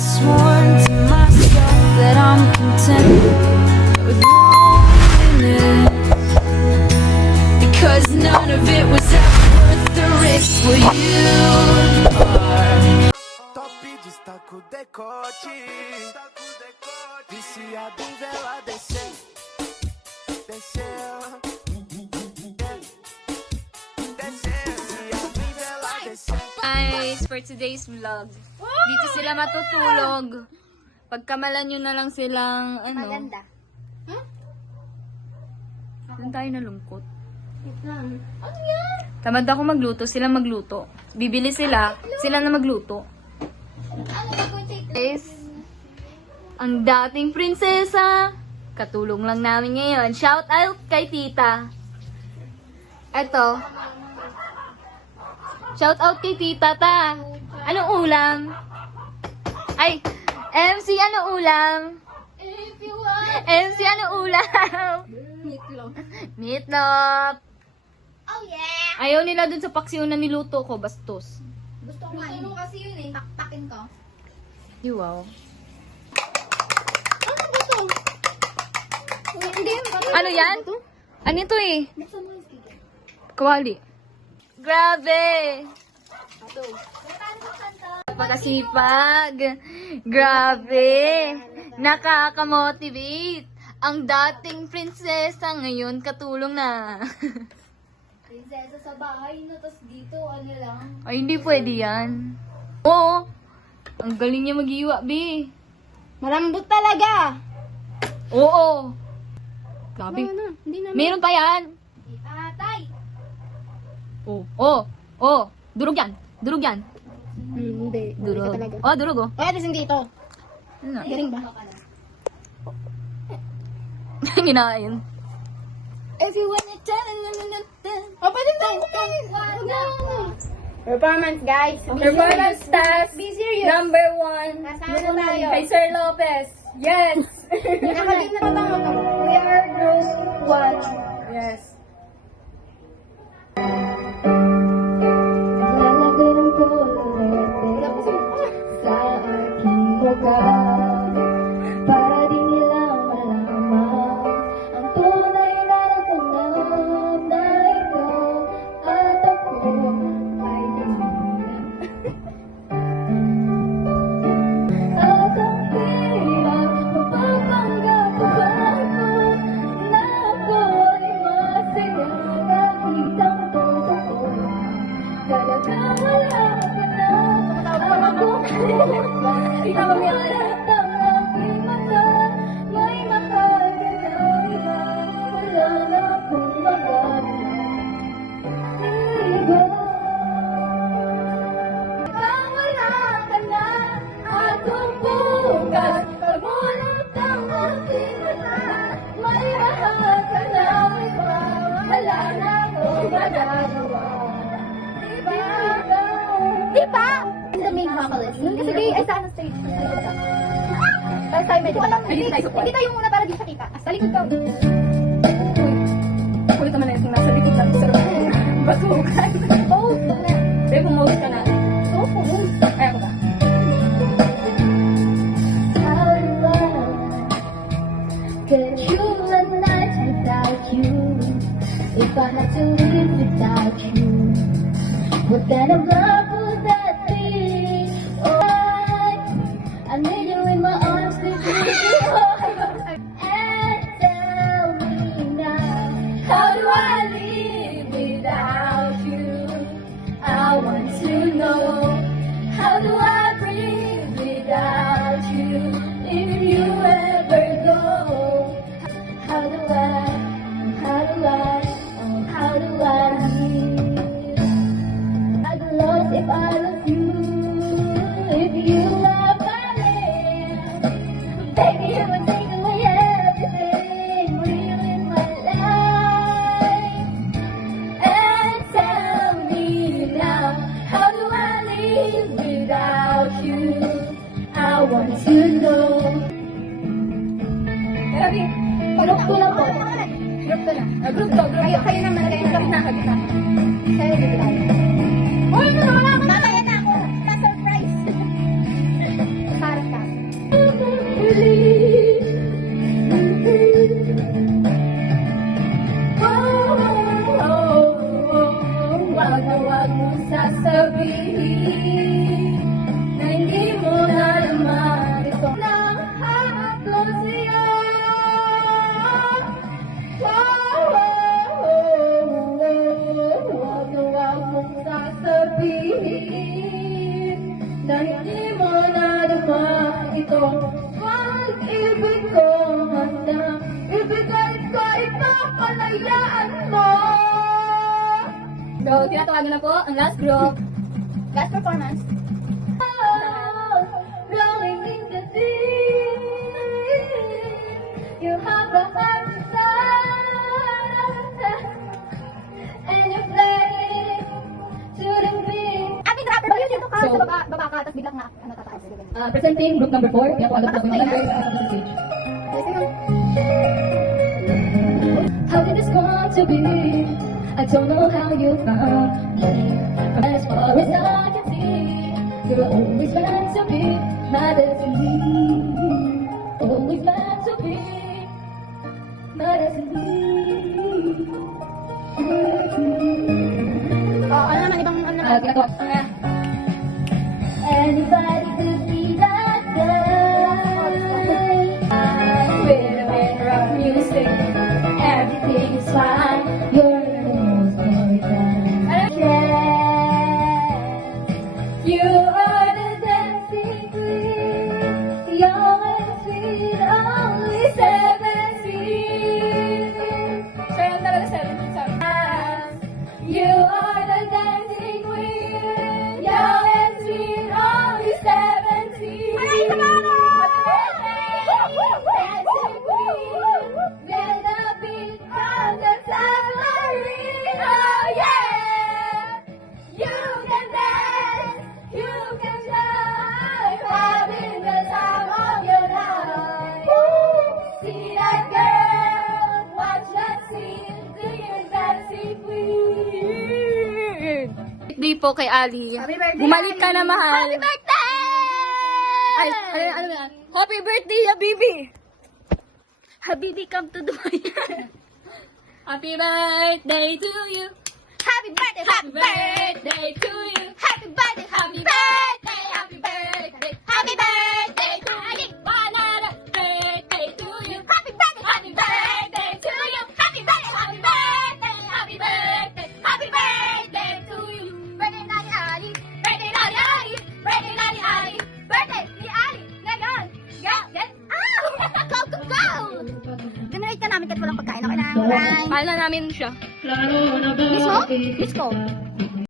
sworn to myself that I'm content with loneliness, because none of it was ever worth the risk. Well, you are. Top destaca o decote, viciado em vela descer, descer, viciado em vela descer. Guys, for today's vlog, dito sila matutulog. Pagkamalan nyo na lang silang, Maganda. Doon tayo nalungkot. Ano yan? Tamad ako magluto, sila magluto. Bibili sila na magluto. Ano gagawin sa Guys, ang dating prinsesa, katulong lang namin ngayon. Shout out kay tita. Eto. Shout out kay tita ta. Anong ulam? Ay, MC, anong ulam? If you want. MC, anong ulam? Meatloaf. Meatloaf. Oh yeah! Ayaw nila dun sa paksiw na niluto ko, bastos. Gusto ko ano kasi yun eh. Pakpakin ko. Di wow. Ano ba to? Hindi. Ano yan? Ano ito eh? Buksan mo yung speaker. Kawali. Grabe! Ito. Napakasipag. Grabe. Nakaka-motivate. Ang dating prinsesa ngayon katulong na. Prinsesa sa bahay na, tas dito, ano lang. Ay, hindi pwede yan. Oo. Ang galing niya mag-iwa, B. Malambot talaga. Oo. Grabe. Hindi na. Meron pa yan. Atay. Oo. Durog yan. Durog yan. Hindi. Durog. Oh, durog oh. Oh, at least hindi ito. Ano? Galing ba? Ginain. If you wanna oh, pwede ba? Performance, guys. Performance task. Be serious. Number 1. Kasama tayo. Kay Sir Lopez. Yes. Nakabit na patang mo to. We are girls watch. Yes. Lalagay ng kolorete sa aking mukha para di nila malaman ang tunay na naganap na ikaw at ako ay tumingin. At ang hirap mapapanggap pa ako na ako ay masaya nakitang totoo. Talaga wala ka na akong ikawalat ang aking mata. May mahal ka na iba, wala na akong magagawa. Iba. Wala ka na akong bukas, pagmulat ang aking mata. May mahal ka na iba, wala na akong magagawa. Diba? The main vocalist. Sige, ay saan ang stage? Para tayo medyo alam, hindi tayo muna para di siya kita. Sa likod ka. Kulit naman na yung nasa likod lang. Sir, basukan. Oh, na. Pero pumulot ka na. Oh, oh. Kaya ko ba? How do I get through the night without you? If I had to live without you, what kind of love would that be? Oh, I need you in my arms to keep you home. And tell me now, how do I live without you? I want to know, how do I breathe without you? If you ever go, how do I live? I'd be lost if I love you. If you love my name, baby, you would take away everything real in my life. And tell me now, how do I live without you? I want to know. Grabe. Group ko lang po. Group ka na. Group to. Kayo naman, kayo naman. Kayo naman. Uy, wala ka. Mamaya na ako. Na-surprise. Sarap ka. believe. Wag na wag mong sasabihin na hindi mo nalaman ito lang ako sa'yo. Wag na wag mong sasabihin na hindi mo nalaman ito. Pag-ibig ko handa, ibigay ko ito, palayaan mo. So, tinatawagan na po ang last group. Last performance. Rolling in the deep, you have a heart inside, and you play it to the beat. Ating rapper ba yun? Dito ka sa baba ka, tapos biglang tataas. Presenting group number 4, tinatawagan po ng members sa stage. How did this come to be? I don't know how you found me. From as far as I can see, you're always meant to be my destiny. Always meant to be my destiny. Ano naman, ibang ano naman? Tinatawagan. Anybody could be that guy. With a bit of music, everything is fine. You're the most important. You are the dancing queen, young and sweet, only 17. Kaya talaga 17 sa You are the dancing queen, young and sweet, only 17. Dancing queen, with a beat from the tambourine. Oh yeah, you can dance, you can shine, having the time of your life. See that girl, watch that scene, singing dancing queen. birthday po kay Ali. Happy birthday, Bumalik ka na, Ali. mahal. Happy birthday! Ay, ano na? Happy birthday, Habibi! Habibi, come to Dubai. Happy birthday to you. Happy birthday, Happy birthday to you. happy birthday, Happy birthday, happy birthday, happy birthday to Ali. Banana birthday to you. happy birthday, Happy birthday to you. Happy birthday, happy birthday, happy birthday, happy birthday to you. birthday na ni Ali, Birthday na ni Ali, birthday na ni Ali, birthday ni Ali, ngayon. Go, get. Go, go, go! Generate ka namin kahit walang pagkain, okay lang. Bye. Mahal na namin siya. Klaro na ba? Miss mo? Miss ko.